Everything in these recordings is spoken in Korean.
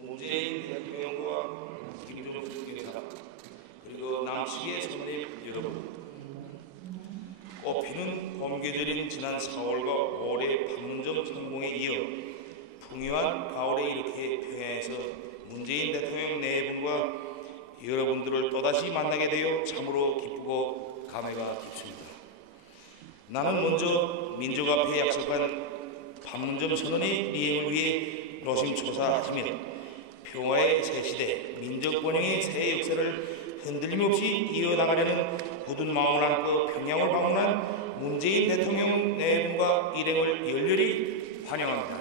문재인 대통령과 김정숙 대사 그리고 남측의 선임 여러분 꽃피는 봄계절인 지난 4월과 5월의 판문점 성공에 이어 풍요한 가을에 이렇게 평양에서 문재인 대통령 네 분과 여러분들을 또다시 만나게 되어 참으로 기쁘고 감회가 깊습니다. 나는 먼저 민족 앞에 약속한 판문점 선언의 미행을 위해 노심초사하시며 평화의 새 시대, 민족 번영의 새 역사를 흔들림 없이 이어나가려는 굳은 마음을 안고 평양을 방문한 문재인 대통령 네 분과 일행을 열렬히 환영합니다.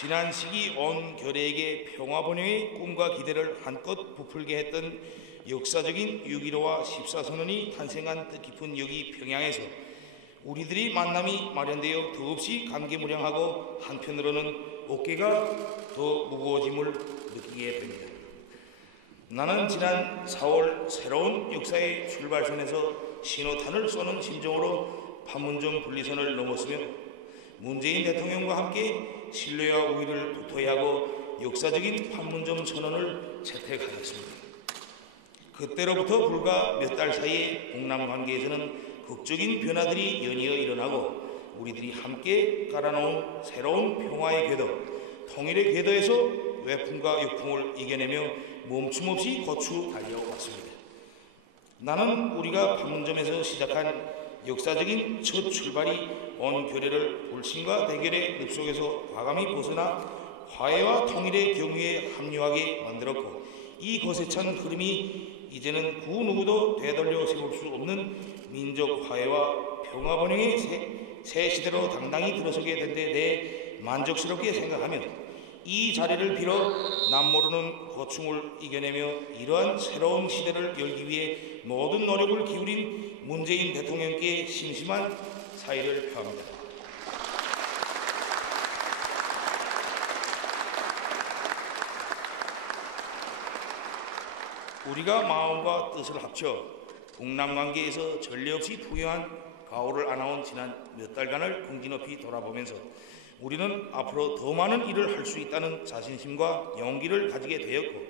지난 시기 온 결의에게 평화 번영의 꿈과 기대를 한껏 부풀게 했던 역사적인 6.15와 14선언이 탄생한 뜻깊은 여기 평양에서 우리들이 만남이 마련되어 더없이 감개무량하고 한편으로는 어깨가 더 무거워짐을 느끼게 됩니다. 나는 지난 4월 새로운 역사의 출발선에서 신호탄을 쏘는 심정으로 판문점 분리선을 넘었으며 문재인 대통령과 함께 신뢰와 우위를 도토히 하고 역사적인 판문점 선언을 채택하였습니다. 그때로부터 불과 몇 달 사이에 동남 관계에서는 극적인 변화들이 연이어 일어나고 우리들이 함께 깔아놓은 새로운 평화의 궤도, 통일의 궤도에서 외풍과 역풍을 이겨내며 멈춤없이 거추 달려왔습니다. 나는 우리가 판문점에서 시작한 역사적인 첫 출발이 온 교례를 불신과 대결의 늪 속에서 과감히 벗어나 화해와 통일의 경위에 합류하게 만들었고 이 거세찬 흐름이 이제는 그 누구도 되돌려 세울 수 없는 민족 화해와 평화 번영의 새, 새 시대로 당당히 들어서게 된데 대해 만족스럽게 생각하며 이 자리를 빌어 남모르는 고충을 이겨내며 이러한 새로운 시대를 열기 위해 모든 노력을 기울인 문재인 대통령께 심심한 사의를 표합니다. 우리가 마음과 뜻을 합쳐 북남 관계에서 전례 없이 부유한 가오를 안아온 지난 몇 달간을 긍지 높이 돌아보면서 우리는 앞으로 더 많은 일을 할 수 있다는 자신심과 용기를 가지게 되었고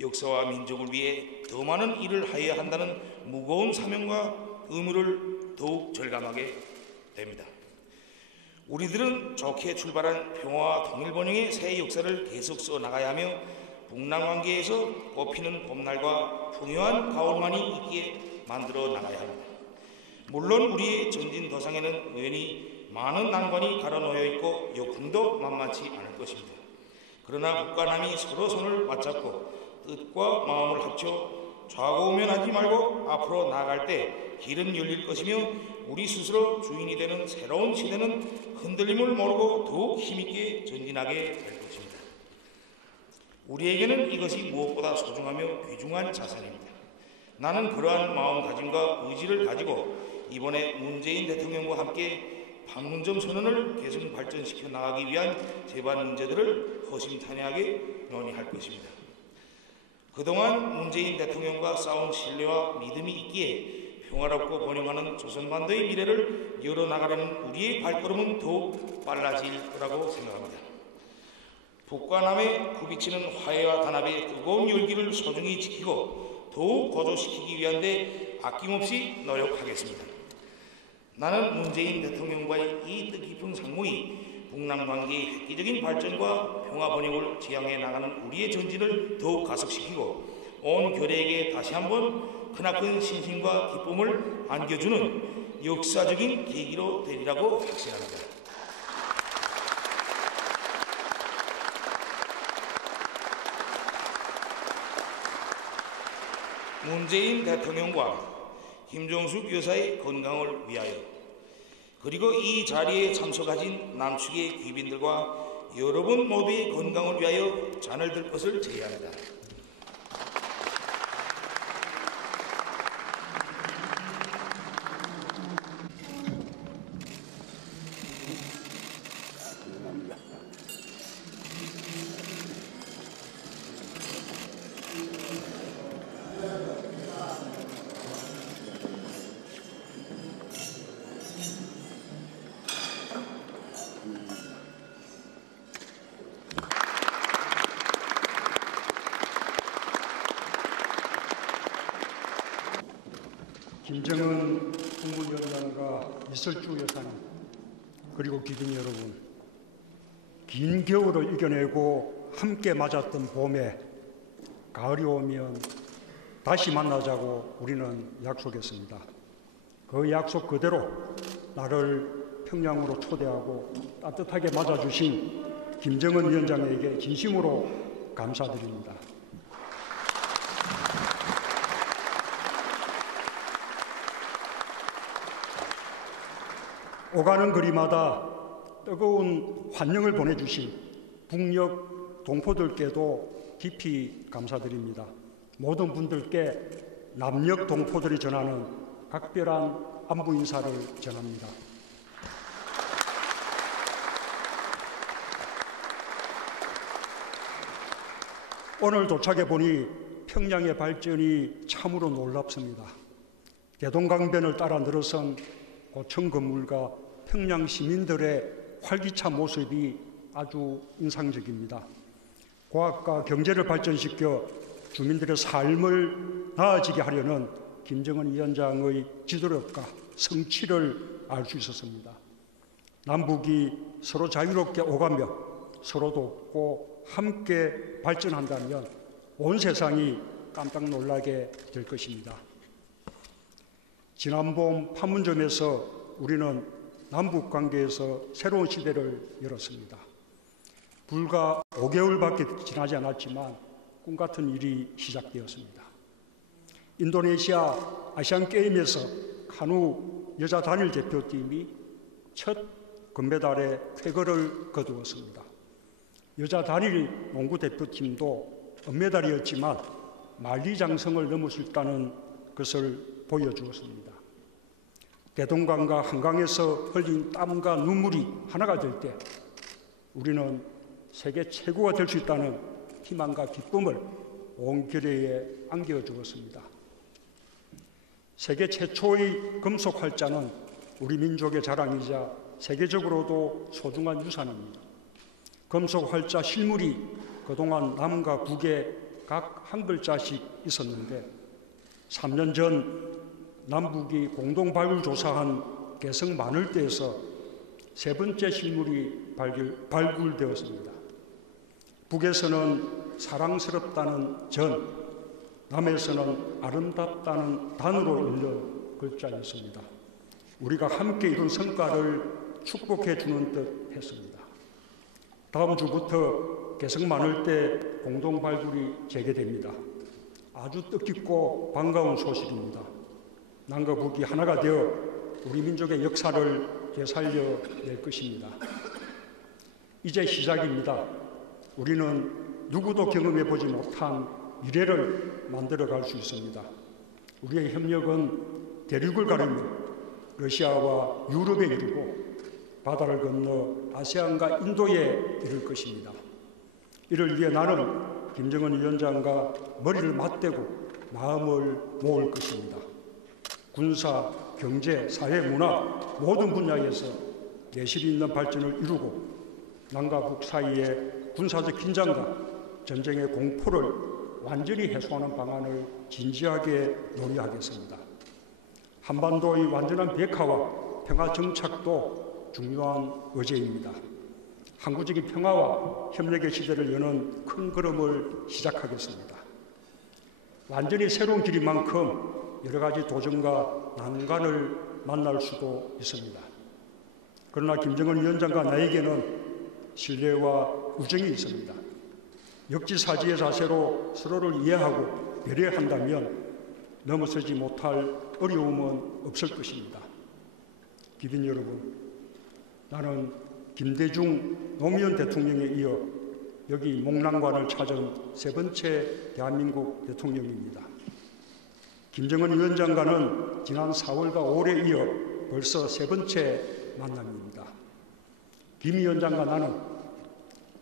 역사와 민족을 위해 더 많은 일을 하여야 한다는 무거운 사명과 의무를 더욱 절감하게 됩니다. 우리들은 좋게 출발한 평화와 통일 번영의 새 역사를 계속 써 나가야 하며 북남 관계에서 꽃피는 봄날과 풍요한 가을만이 있기에 만들어 나가야 합니다. 물론 우리의 전진 도상에는 의원이 많은 난관이 가로놓여 있고 역풍도 만만치 않을 것입니다. 그러나 북과 남이 서로 손을 맞잡고 뜻과 마음을 합쳐 좌고우면하지 말고 앞으로 나아갈 때 길은 열릴 것이며 우리 스스로 주인이 되는 새로운 시대는 흔들림을 모르고 더욱 힘있게 전진하게 될 것입니다. 우리에게는 이것이 무엇보다 소중하며 귀중한 자산입니다. 나는 그러한 마음가짐과 의지를 가지고 이번에 문재인 대통령과 함께 판문점 선언을 계속 발전시켜 나가기 위한 제반 문제들을 허심탄회하게 논의할 것입니다. 그동안 문재인 대통령과 싸운 신뢰와 믿음이 있기에 평화롭고 번영하는 조선반도의 미래를 열어나가려는 우리의 발걸음은 더욱 빨라질 거라고 생각합니다. 북과 남의 굽이치는 화해와 단합의 뜨거운 열기를 소중히 지키고 더욱 고조시키기 위한 데 아낌없이 노력하겠습니다. 나는 문재인 대통령과의 이 뜻깊은 상봉이 북남 관계의 획기적인 발전과 평화 번영을 지향해 나가는 우리의 전진을 더욱 가속시키고 온 교례에게 다시 한번 크나큰 신심과 기쁨을 안겨주는 역사적인 계기로 되리라고 확신합니다. 문재인 대통령과 김종숙 여사의 건강을 위하여 그리고 이 자리에 참석하신 남측의 귀빈들과 여러분 모두의 건강을 위하여 잔을 들 것을 제의합니다. 김정은 국무위원장과 이설주 여사님 그리고 기린 여러분 긴 겨울을 이겨내고 함께 맞았던 봄에 가을이 오면 다시 만나자고 우리는 약속했습니다. 그 약속 그대로 나를 평양으로 초대하고 따뜻하게 맞아주신 김정은 위원장에게 진심으로 감사드립니다. 오가는 거리마다 뜨거운 환영을 보내주신 북녘 동포들께도 깊이 감사드립니다. 모든 분들께 남녘 동포들이 전하는 각별한 안부 인사를 전합니다. 오늘 도착해 보니 평양의 발전이 참으로 놀랍습니다. 대동강변을 따라 늘어선 고층 건물과 평양 시민들의 활기찬 모습이 아주 인상적입니다. 과학과 경제를 발전시켜 주민들의 삶을 나아지게 하려는 김정은 위원장의 지도력과 성취를 알 수 있었습니다. 남북이 서로 자유롭게 오가며 서로 돕고 함께 발전한다면 온 세상이 깜짝 놀라게 될 것입니다. 지난 봄 판문점에서 우리는 남북 관계에서 새로운 시대를 열었습니다. 불과 5개월밖에 지나지 않았지만 꿈 같은 일이 시작되었습니다. 인도네시아 아시안 게임에서 카누 여자 단일 대표팀이 첫 금메달에 쾌거를 거두었습니다. 여자 단일 농구 대표팀도 은메달이었지만 만리장성을 넘을 수 있다는 것을 보여주었습니다. 대동강과 한강에서 흘린 땀과 눈물이 하나가 될 때 우리는 세계 최고가 될 수 있다는 희망과 기쁨을 온 결의에 안겨주었습니다. 세계 최초의 금속 활자는 우리 민족의 자랑이자 세계적으로도 소중한 유산입니다. 금속 활자 실물이 그동안 남과 북에 각 한 글자씩 있었는데 3년 전 남북이 공동 발굴 조사한 개성 마늘대에서 세 번째 실물이 발굴, 발굴되었습니다. 북에서는 사랑스럽다는 전, 남에서는 아름답다는 단으로 읽는 글자였습니다. 우리가 함께 이룬 성과를 축복해 주는 듯 했습니다. 다음 주부터 개성 마늘대 공동 발굴이 재개됩니다. 아주 뜻깊고 반가운 소식입니다. 남과 북이 하나가 되어 우리 민족의 역사를 되살려 낼 것입니다. 이제 시작입니다. 우리는 누구도 경험해 보지 못한 미래를 만들어 갈 수 있습니다. 우리의 협력은 대륙을 가르며 러시아와 유럽에 이르고 바다를 건너 아세안과 인도에 이를 것입니다. 이를 위해 나는 김정은 위원장과 머리를 맞대고 마음을 모을 것입니다. 군사, 경제, 사회, 문화 모든 분야에서 내실 있는 발전을 이루고 남과 북 사이의 군사적 긴장과 전쟁의 공포를 완전히 해소하는 방안을 진지하게 논의하겠습니다. 한반도의 완전한 비핵화와 평화 정착도 중요한 의제입니다. 항구적인 평화와 협력의 시대를 여는 큰 걸음을 시작하겠습니다. 완전히 새로운 길인 만큼 여러 가지 도전과 난관을 만날 수도 있습니다. 그러나 김정은 위원장과 나에게는 신뢰와 우정이 있습니다. 역지사지의 자세로 서로를 이해하고 배려한다면 넘어서지 못할 어려움은 없을 것입니다. 기린 여러분, 나는 김대중 노무현 대통령에 이어 여기 목랑관을 찾은 세 번째 대한민국 대통령입니다. 김정은 위원장과는 지난 4월과 5월에 이어 벌써 세 번째 만남입니다. 김 위원장과 나는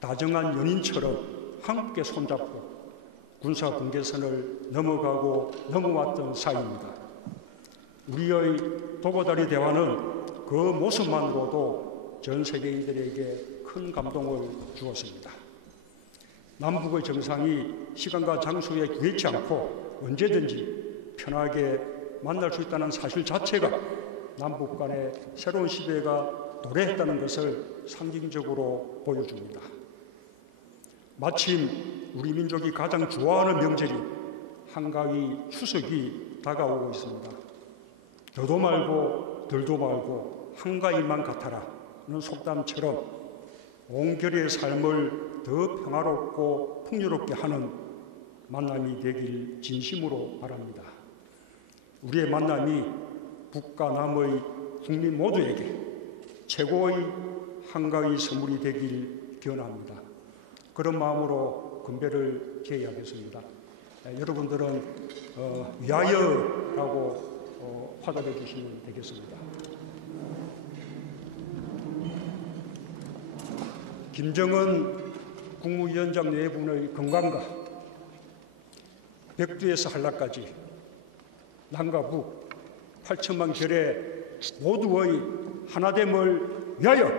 다정한 연인처럼 함께 손잡고 군사 분계선을 넘어가고 넘어왔던 사이입니다. 우리의 도보다리 대화는 그 모습만으로도 전 세계인들에게 큰 감동을 주었습니다. 남북의 정상이 시간과 장소에 귀했지 않고 언제든지 편하게 만날 수 있다는 사실 자체가 남북 간의 새로운 시대가 도래했다는 것을 상징적으로 보여줍니다. 마침 우리 민족이 가장 좋아하는 명절인 한가위 추석이 다가오고 있습니다. 더도 말고 덜도 말고 한가위만 같아라는 속담처럼 온결의 삶을 더 평화롭고 풍요롭게 하는 만남이 되길 진심으로 바랍니다. 우리의 만남이 북과 남의 국민 모두에게 최고의 한가위 선물이 되길 기원합니다. 그런 마음으로 건배를 제의하겠습니다. 에, 여러분들은 어, 위하여라고 어, 화답해 주시면 되겠습니다. 김정은 국무위원장 네 분의 건강과 백두에서 한라까지 남과 북 8천만 결의 모두의 하나됨을 위하여